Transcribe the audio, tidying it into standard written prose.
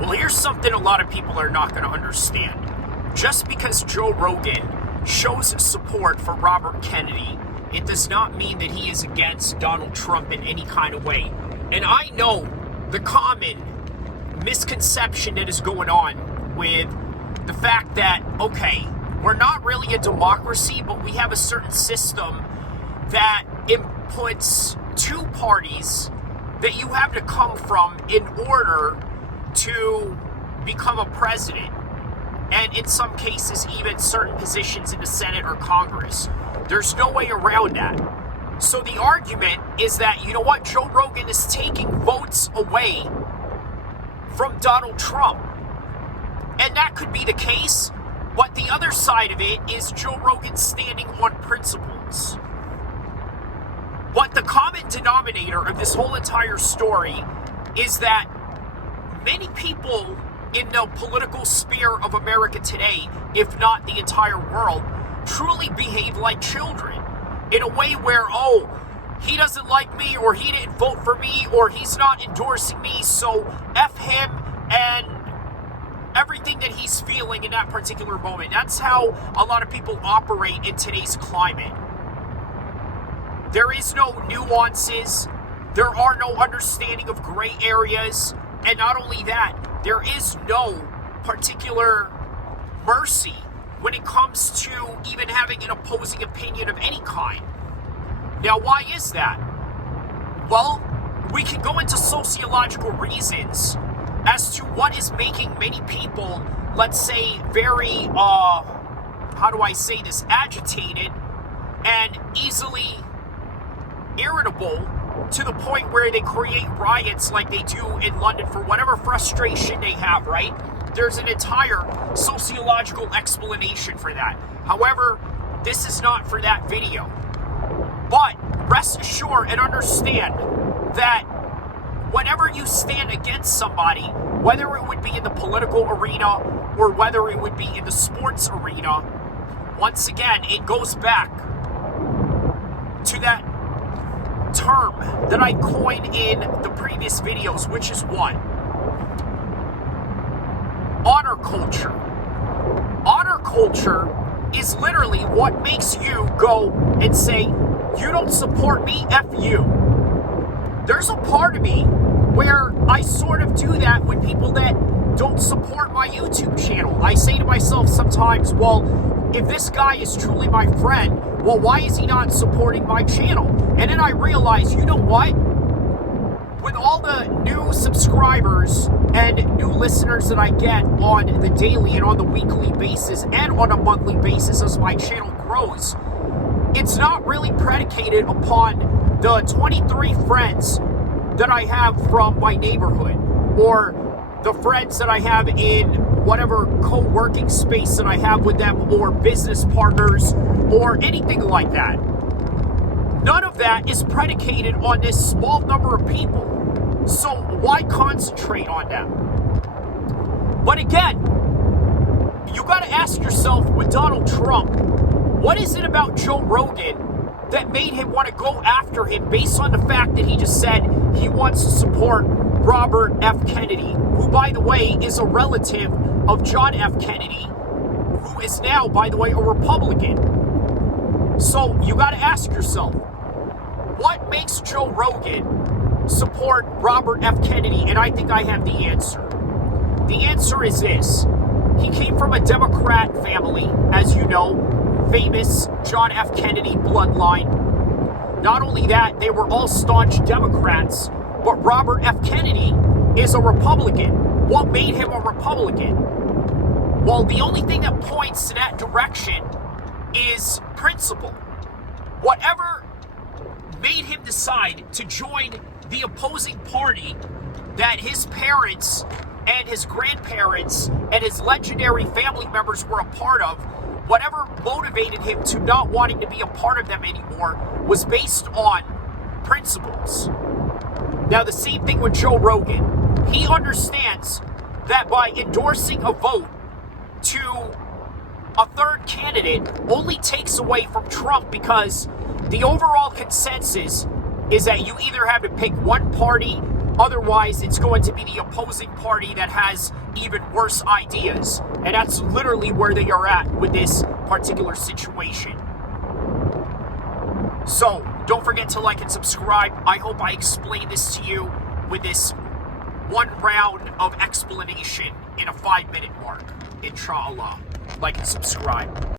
Well, here's something a lot of people are not going to understand. Just because Joe Rogan shows support for Robert Kennedy, it does not mean that he is against Donald Trump in any kind of way. And I know the common misconception that is going on with the fact that, okay, we're not really a democracy, but we have a certain system that inputs two parties that you have to come from in order to become a president, and in some cases even certain positions in the Senate or Congress. There's no way around that. So the argument is that, you know what, Joe Rogan is taking votes away from Donald Trump. And that could be the case, but the other side of it is Joe Rogan standing on principles. But the common denominator of this whole entire story is that many people in the political sphere of America today, if not the entire world, truly behave like children in a way where, oh, he doesn't like me, or he didn't vote for me, or he's not endorsing me, so F him and everything that he's feeling in that particular moment. That's how a lot of people operate in today's climate. There is no nuances. There are no understanding of gray areas. And not only that, there is no particular mercy when it comes to even having an opposing opinion of any kind. Now, why is that? Well, we can go into sociological reasons as to what is making many people, let's say, very, how do I say this, agitated and easily irritable, to the point where they create riots like they do in London for whatever frustration they have, right? There's an entire sociological explanation for that. However, this is not for that video. But rest assured and understand that whenever you stand against somebody, whether it would be in the political arena or whether it would be in the sports arena, once again, it goes back to that term that I coined in the previous videos, which is what? Honor culture. Honor culture is literally what makes you go and say, you don't support me, F you. There's a part of me where I sort of do that with people that don't support my YouTube channel. I say to myself sometimes, well, if this guy is truly my friend, well, why is he not supporting my channel? And then I realize, you know what? With all the new subscribers and new listeners that I get on the daily and on the weekly basis and on a monthly basis as my channel grows, it's not really predicated upon the 23 friends that I have from my neighborhood, or the friends that I have in whatever co-working space that I have with them, or business partners, or anything like that. None of that is predicated on this small number of people. So why concentrate on them? But again, you got to ask yourself, with Donald Trump, what is it about Joe Rogan that made him want to go after him based on the fact that he just said he wants to support Robert F. Kennedy, who, by the way, is a relative of John F. Kennedy, who is now, by the way, a Republican. So you got to ask yourself, what makes Joe Rogan support Robert F. Kennedy? And I think I have the answer. The answer is this. He came from a Democrat family, as you know, famous John F. Kennedy bloodline. Not only that, they were all staunch Democrats, but Robert F. Kennedy is a Republican. What made him a Republican? Well, the only thing that points to that direction is principle. Whatever made him decide to join the opposing party that his parents and his grandparents and his legendary family members were a part of, whatever motivated him to not wanting to be a part of them anymore was based on principles. Now, the same thing with Joe Rogan. He understands that by endorsing a vote to a third candidate only takes away from Trump, because the overall consensus is that you either have to pick one party Otherwise, it's going to be the opposing party that has even worse ideas. And that's literally where they are at with this particular situation. So, don't forget to like and subscribe. I hope I explained this to you with this one round of explanation in a 5-minute mark. Inshallah. Like and subscribe.